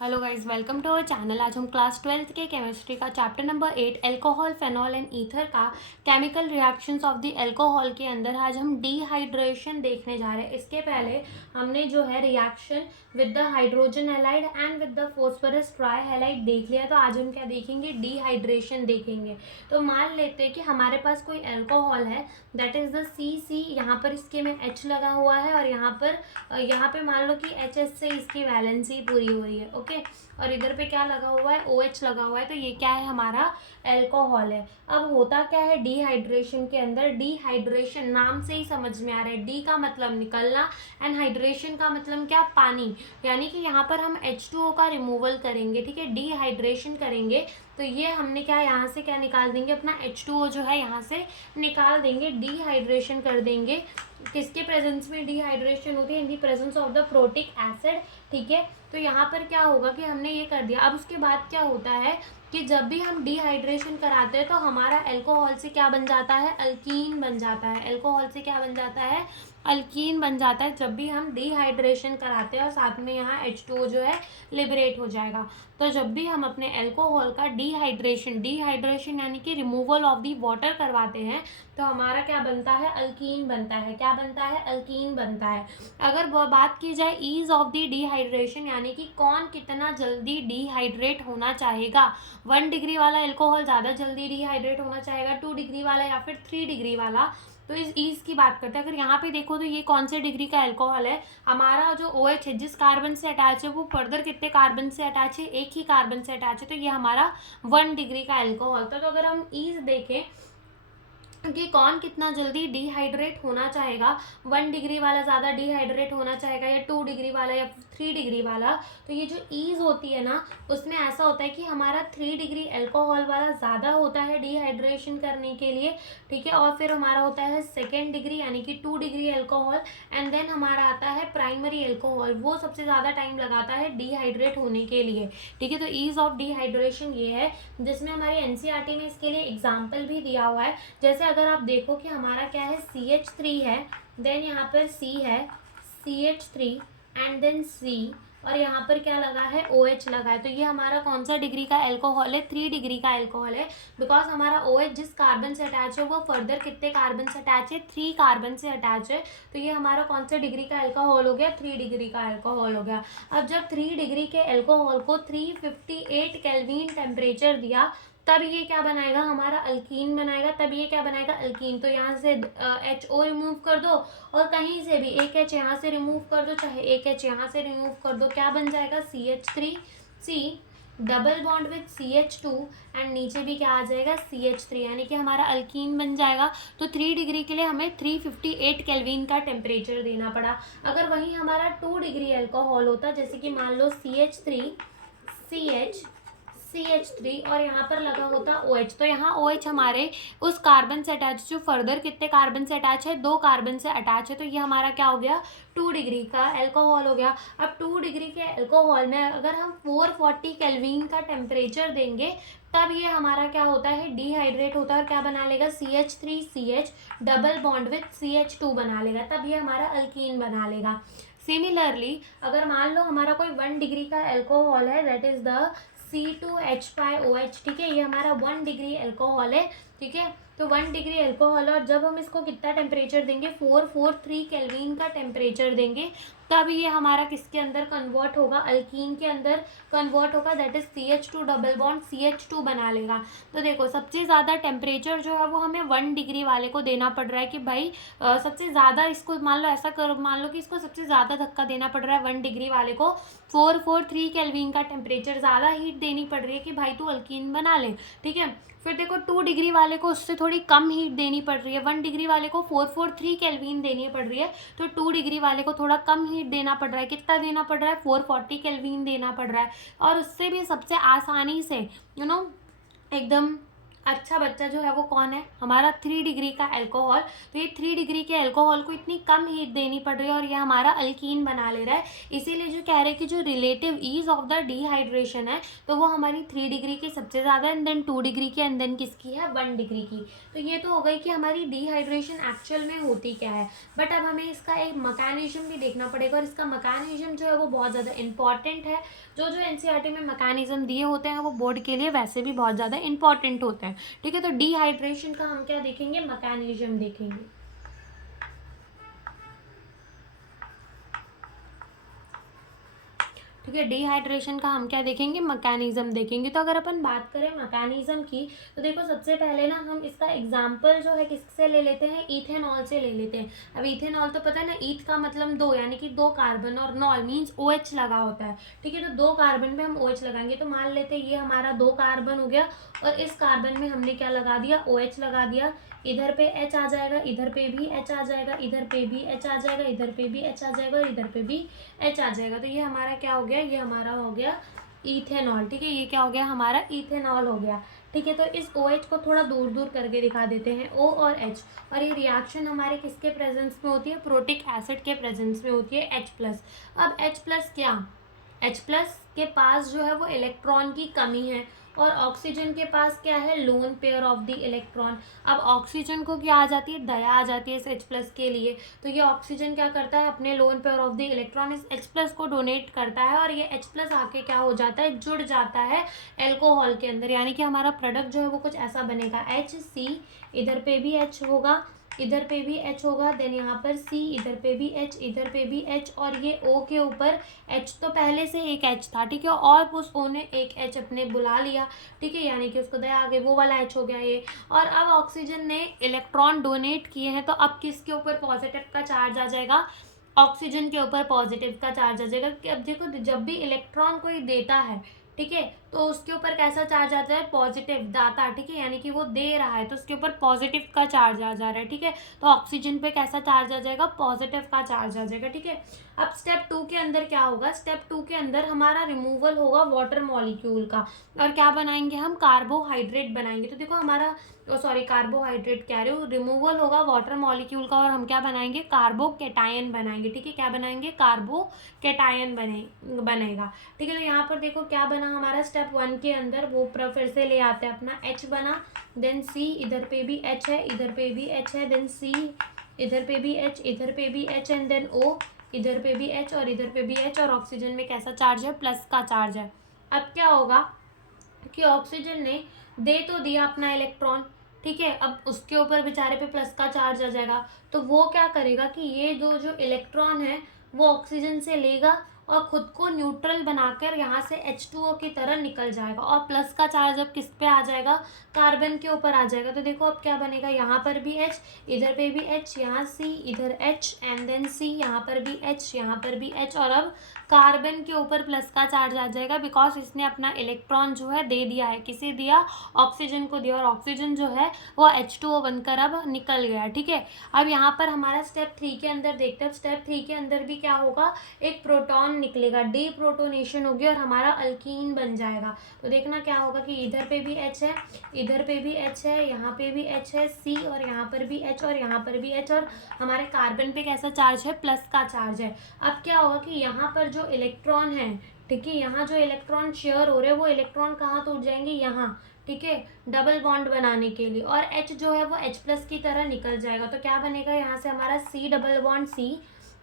Hello guys, welcome to our channel. आज हम class 12th के केमिस्ट्री का chapter number 8 alcohol, phenol and ether का chemical reactions of the alcohol के अंदर आज हम डिहाइड्रेशन देखने जा रहे हैं। इसके पहले हमने जो है reaction with the hydrogen halide and with the phosphorus try halide देख लिया। तो आज हम क्या देखेंगे? डिहाइड्रेशन देखेंगे। तो मान लेते हैं कि हमारे पास कोई एल्कोहल है, दैट इज द सी। यहाँ पर इसके में H लगा हुआ है और यहाँ पे मान लो कि HS से इसकी वैलेंसी पूरी हो रही है। ओके, और इधर पे क्या लगा हुआ है? OH लगा हुआ है। तो ये क्या है? हमारा एल्कोहल है। अब होता क्या है डिहाइड्रेशन के अंदर? डिहाइड्रेशन नाम से ही समझ में आ रहा है, डी का मतलब निकलना एंड हाइड्रेशन का मतलब क्या? पानी। यानी कि यहाँ पर हम H2O का रिमूवल करेंगे, ठीक है, डिहाइड्रेशन करेंगे। तो ये हमने क्या, यहाँ से क्या निकाल देंगे? अपना H2O जो है यहाँ से निकाल देंगे, डिहाइड्रेशन कर देंगे। किसके प्रेजेंस में डिहाइड्रेशन होती है? In the presence of the protic acid, ठीक है। तो यहाँ पर क्या होगा कि हमने ये कर दिया। अब उसके बाद क्या होता है कि जब भी हम डिहाइड्रेशन कराते हैं तो हमारा एल्कोहल से क्या बन जाता है? अल्कीन बन जाता है। एल्कोहल से क्या बन जाता है? अल्कीन बन जाता है जब भी हम डिहाइड्रेशन कराते हैं, और साथ में यहाँ H2O जो है लिबरेट हो जाएगा। तो जब भी हम अपने एल्कोहल का डिहाइड्रेशन यानी कि रिमूवल ऑफ दी वाटर करवाते हैं तो हमारा क्या बनता है? अल्कीन बनता है। क्या बनता है? अल्कीन बनता है। अगर बात की जाए ईज ऑफ दी डिहाइड्रेशन यानी कि कौन कितना जल्दी डिहाइड्रेट होना चाहेगा, 1 डिग्री वाला एल्कोहल ज़्यादा जल्दी डिहाइड्रेट होना चाहेगा, 2 डिग्री वाला या फिर 3 डिग्री वाला। तो इस ईज की बात करते हैं। अगर यहाँ पे देखो तो ये कौन से डिग्री का एल्कोहल है? हमारा जो OH है जिस कार्बन से अटैच है वो फर्दर कितने कार्बन से अटैच है? एक ही कार्बन से अटैच है। तो ये हमारा 1 डिग्री का एल्कोहल था। तो अगर हम ईज देखें कि कौन कितना जल्दी डिहाइड्रेट होना चाहेगा, 1 डिग्री वाला ज़्यादा डिहाइड्रेट होना चाहेगा या 2 डिग्री वाला या 3 डिग्री वाला, तो ये जो ईज होती है ना उसमें ऐसा होता है कि हमारा 3 डिग्री एल्कोहल वाला ज़्यादा होता है डिहाइड्रेशन करने के लिए, ठीक है। और फिर हमारा होता है 2nd डिग्री यानी कि 2 डिग्री एल्कोहल, एंड देन हमारा आता है प्राइमरी एल्कोहल, वो सबसे ज़्यादा टाइम लगाता है डिहाइड्रेट होने के लिए, ठीक है। तो ईज ऑफ डिहाइड्रेशन ये है, जिसमें हमारे NCERT में इसके लिए एग्जाम्पल भी दिया हुआ है। जैसे अगर आप देखो कि हमारा क्या है, CH3 है, देन यहाँ पर C है, CH3 एंड देन C, और यहाँ पर क्या लगा है? OH लगा है। तो ये हमारा कौन सा डिग्री का एल्कोहल है? 3 डिग्री का एल्कोहल है, बिकॉज हमारा OH जिस कार्बन से अटैच है वो फर्दर कितने कार्बन से अटैच है? 3 कार्बन से अटैच है। तो ये हमारा कौन सा डिग्री का एल्कोहल हो गया? 3 डिग्री का एल्कोहल हो गया। अब जब 3 डिग्री के एल्कोहल को 358 केल्विन टेम्परेचर दिया तब ये क्या बनाएगा? हमारा अल्कीन बनाएगा। तब ये क्या बनाएगा? अल्कीन। तो यहाँ से HO रिमूव कर दो और कहीं से भी एक H यहाँ से रिमूव कर दो, चाहे एक H यहाँ से रिमूव कर दो, क्या बन जाएगा? CH3C double bond with CH2 and नीचे भी क्या आ जाएगा? CH3, यानी कि हमारा अल्कीन बन जाएगा। तो 3 डिग्री के लिए हमें 358 केल्विन का टेम्परेचर देना पड़ा। अगर वहीं हमारा 2 डिग्री एल्कोहल होता, जैसे कि मान लो CH3 और यहाँ पर लगा होता OH, तो यहाँ OH हमारे उस कार्बन से अटैच, जो फर्दर कितने कार्बन से अटैच है? 2 कार्बन से अटैच है। तो ये हमारा क्या हो गया? 2 डिग्री का एल्कोहल हो गया। अब 2 डिग्री के एल्कोहल में अगर हम 440 केल्विन का टेम्परेचर देंगे तब ये हमारा क्या होता है? डिहाइड्रेट होता है और क्या बना लेगा? CH3CH double bond with CH2 बना लेगा, तब ये हमारा अल्कीन बना लेगा। सिमिलरली अगर मान लो हमारा कोई 1 डिग्री का एल्कोहल है, दैट इज द C2H5OH, ठीक है, ये हमारा 1 डिग्री एल्कोहल है, ठीक है। तो 1 डिग्री एल्कोहल, और जब हम इसको कितना टेम्परेचर देंगे? 443 केल्विन का टेम्परेचर देंगे, तब ये हमारा किसके अंदर कन्वर्ट होगा? अल्कीन के अंदर कन्वर्ट होगा, that is CH2 double bond CH2 बना लेगा। तो देखो सबसे ज़्यादा टेम्परेचर जो है वो हमें 1 डिग्री वाले को देना पड़ रहा है कि भाई सबसे ज़्यादा इसको मान लो ऐसा करो, मान लो कि इसको सबसे ज़्यादा धक्का देना पड़ रहा है 1 डिग्री वाले को, 443 केल्विन का टेम्परेचर, ज़्यादा हीट देनी पड़ रही है कि भाई तू अल्कीन बना ले, ठीक है। फिर देखो 2 डिग्री वाले को उससे थोड़ी कम हीट देनी पड़ रही है, 1 डिग्री वाले को 443 केल्विन देनी पड़ रही है, तो 2 डिग्री वाले को थोड़ा कम हीट देना पड़ रहा है। कितना देना पड़ रहा है? 440 केल्विन देना पड़ रहा है। और उससे भी सबसे आसानी से एकदम अच्छा बच्चा जो है वो कौन है, हमारा 3 डिग्री का अल्कोहल। तो ये 3 डिग्री के अल्कोहल को इतनी कम हीट देनी पड़ रही है और ये हमारा अल्कीन बना ले रहा है। इसीलिए जो कह रहे हैं कि जो relative ease of the dehydration है तो वो हमारी 3 डिग्री की सबसे ज़्यादा एंड देन 2 डिग्री की एंड देन किसकी है, 1 डिग्री की। तो ये तो हो गई कि हमारी डिहाइड्रेशन एक्चुअल में होती क्या है। बट अब हमें इसका एक मैकेनिज्म भी देखना पड़ेगा और इसका मैकेनिज्म जो है वो बहुत ज़्यादा इंपॉर्टेंट है। जो जो एनसीईआरटी में मैकेनिज्म दिए होते हैं वो बोर्ड के लिए वैसे भी बहुत ज़्यादा इंपॉर्टेंट होते हैं। ठीक है, तो डिहाइड्रेशन का हम क्या देखेंगे, मैकेनिज्म देखेंगे। ठीक है, डिहाइड्रेशन का हम क्या देखेंगे, मैकेनिज्म देखेंगे। तो अगर अपन बात करें मैकेनिज्म की तो देखो सबसे पहले ना हम इसका एग्जांपल जो है किससे ले लेते हैं, इथेनॉल से ले लेते हैं। अब इथेनॉल तो पता है ना, ईथ का मतलब 2 यानी कि 2 कार्बन और नॉल मीन्स OH लगा होता है। ठीक है, तो 2 कार्बन पे हम OH लगाएंगे तो मान लेते हैं ये हमारा 2 कार्बन हो गया और इस कार्बन में हमने क्या लगा दिया, OH लगा दिया। इधर पे H आ जाएगा, इधर पे भी H आ जाएगा, इधर पे भी H आ जाएगा, इधर पे भी H आ जाएगा और इधर पे भी H आ जाएगा। तो ये हमारा क्या हो गया, ये हमारा हो गया इथेनॉल। ठीक है, ये क्या हो गया, हमारा इथेनॉल हो गया। ठीक है, तो इस OH को थोड़ा दूर दूर करके दिखा देते हैं, O और H। और ये रिएक्शन हमारे किसके प्रेजेंस में होती है, प्रोटिक एसिड के प्रेजेंस में होती है, H+। अब H+ क्या, H+ के पास जो है वो इलेक्ट्रॉन की कमी है और ऑक्सीजन के पास क्या है, lone pair of the electron. अब ऑक्सीजन को क्या आ जाती है, दया आ जाती है इस H+ के लिए। तो ये ऑक्सीजन क्या करता है, अपने lone pair of the electron इस H+ को डोनेट करता है और ये H+ आके क्या हो जाता है, जुड़ जाता है एल्कोहल के अंदर। यानी कि हमारा प्रोडक्ट जो है वो कुछ ऐसा बनेगा, HC, इधर पे भी H होगा, इधर पे भी H होगा, देन यहाँ पर C, इधर पे भी H, इधर पे भी H और ये O के ऊपर H। तो पहले से एक H था, ठीक है, और उस O ने एक H अपने बुला लिया। ठीक है, यानी कि उसको दया आ गई, वो वाला H हो गया ये। और अब ऑक्सीजन ने इलेक्ट्रॉन डोनेट किए हैं तो अब किसके ऊपर पॉजिटिव का चार्ज आ जाएगा, ऑक्सीजन के ऊपर पॉजिटिव का चार्ज आ जाएगा। कि अब देखो जब भी इलेक्ट्रॉन कोई देता है, ठीक है, तो उसके ऊपर कैसा चार्ज आता है, पॉजिटिव दाता। ठीक है, यानी कि वो दे रहा है तो उसके ऊपर पॉजिटिव का चार्ज आ जा रहा है। ठीक है, तो ऑक्सीजन पे कैसा चार्ज आ जाएगा, पॉजिटिव का चार्ज आ जाएगा। ठीक है, अब स्टेप 2 के अंदर क्या होगा, स्टेप 2 के अंदर हमारा रिमूवल होगा वाटर मॉलिक्यूल का और क्या बनाएंगे हम, कार्बोहाइड्रेट बनाएंगे। तो देखो हमारा सॉरी कार्बोहाइड्रेट कह रहे हो, रिमूवल होगा वाटर मॉलिक्यूल का और हम क्या बनाएंगे, कार्बोकेटायन बनाएंगे। ठीक है, क्या बनाएंगे, कार्बोकेटायन बनेगा। ठीक है, तो यहाँ पर देखो क्या बना हमारा स्टेप 1 के अंदर, वो फिर से ले आते हैं अपना, H बना, देन C, इधर पे भी H है, इधर पे भी H है, देन C, इधर पे भी H, इधर पे भी H एंड देन O, इधर पे भी H और इधर पे भी H। और ऑक्सीजन में कैसा चार्ज है, प्लस का चार्ज है। अब क्या होगा कि ऑक्सीजन ने दे तो दिया अपना इलेक्ट्रॉन, ठीक है, अब उसके ऊपर बेचारे पे प्लस का चार्ज आ जाएगा। तो वो क्या करेगा कि ये जो इलेक्ट्रॉन है वो ऑक्सीजन से लेगा और खुद को न्यूट्रल बनाकर यहाँ से H2O की तरह निकल जाएगा और प्लस का चार्ज अब किस पे आ जाएगा, कार्बन के ऊपर आ जाएगा। तो देखो अब क्या बनेगा, यहाँ पर भी H, इधर पे भी H, यहाँ C, इधर H एंड देन C, यहाँ पर भी H, यहाँ पर भी H और अब कार्बन के ऊपर प्लस का चार्ज आ जाएगा बिकॉज इसने अपना इलेक्ट्रॉन जो है दे दिया है, किसे दिया, ऑक्सीजन को दिया और ऑक्सीजन जो है वो H2O बनकर अब निकल गया। ठीक है, अब यहाँ पर हमारा स्टेप 3 के अंदर देखते हैं। स्टेप 3 के अंदर भी क्या होगा, एक प्रोटॉन निकलेगा, डीप्रोटोनेशन होगी और हमारा अल्कीन बन जाएगा। तो देखना क्या होगा कि इधर पे भी H है, इधर पे भी H है, यहाँ पे भी H है, C और यहाँ पर भी H और यहाँ पर भी H और हमारे कार्बन पे कैसा चार्ज है, प्लस का चार्ज है। अब क्या होगा कि यहाँ पर जो इलेक्ट्रॉन है, ठीक है, यहाँ जो इलेक्ट्रॉन शेयर हो रहे हैं वो इलेक्ट्रॉन कहाँ टूट जाएंगे, यहाँ, ठीक है, डबल बॉन्ड बनाने के लिए और H जो है वो H+ की तरह निकल जाएगा। तो क्या बनेगा, यहाँ से हमारा C डबल बॉन्ड C,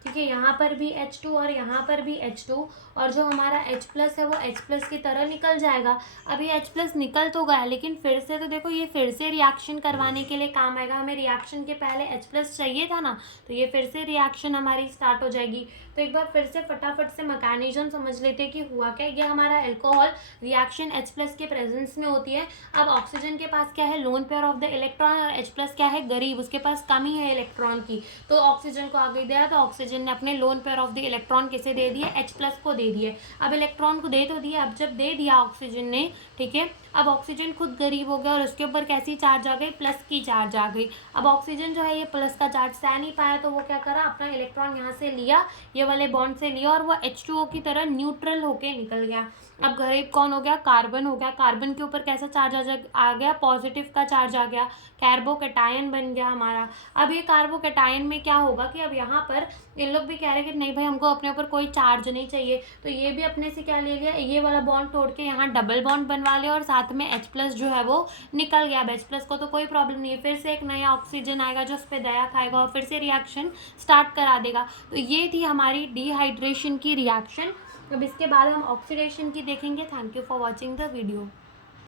ठीक है, यहाँ पर भी H2 और यहाँ पर भी H2 और जो हमारा H+ है वो H+ की तरह निकल जाएगा। अब ये H+ निकल तो गया लेकिन फिर से तो देखो ये फिर से रिएक्शन करवाने के लिए काम आएगा। हमें रिएक्शन के पहले H+ चाहिए था ना, तो ये फिर से रिएक्शन हमारी स्टार्ट हो जाएगी। तो एक बार फिर से फटाफट से मैकेनिज्म समझ लेते हैं कि हुआ क्या। ये हमारा अल्कोहल रिएक्शन H+ के प्रेजेंस में होती है। अब ऑक्सीजन के पास क्या है, lone pair of the electron और H+ क्या है, गरीब, उसके पास कमी है इलेक्ट्रॉन की, तो ऑक्सीजन को आगे दिया तो ऑक्सीजन ऑक्सीजन ने अपने lone pair of the electron किसे दे दिए, H+ को दे दिए। अब इलेक्ट्रॉन को दे तो दिया, अब जब दे दिया ऑक्सीजन ने, ठीक है, अब ऑक्सीजन खुद गरीब हो गया और उसके ऊपर कैसी चार्ज आ गई, प्लस की चार्ज आ गई। अब ऑक्सीजन जो है ये प्लस का चार्ज सह नहीं पाया, तो वो क्या करा, अपना इलेक्ट्रॉन यहाँ से लिया, ये वाले बॉन्ड से लिया, और वो H2O की तरह न्यूट्रल होके निकल गया। अब गरीब कौन हो गया, कार्बन हो गया। कार्बन के ऊपर कैसा चार्ज आ गया, पॉजिटिव का चार्ज आ गया, कार्बोकैटायन बन गया हमारा। अब ये कार्बोकैटायन में क्या होगा कि अब यहाँ पर इन लोग भी कह रहे हैं कि नहीं भाई हमको अपने ऊपर कोई चार्ज नहीं चाहिए, तो ये भी अपने से क्या ले लिया, ये वाला बॉन्ड तोड़ के यहाँ डबल बॉन्ड बनवा लिया और साथ में H+ जो है वो निकल गया। अब H+ को तो कोई प्रॉब्लम नहीं है, फिर से एक नया ऑक्सीजन आएगा जो उस पर दया खाएगा और फिर से रिएक्शन स्टार्ट करा देगा। तो ये थी हमारी डिहाइड्रेशन की रिएक्शन। अब इसके बाद हम ऑक्सीडेशन की देखेंगे। Thank you for watching the video.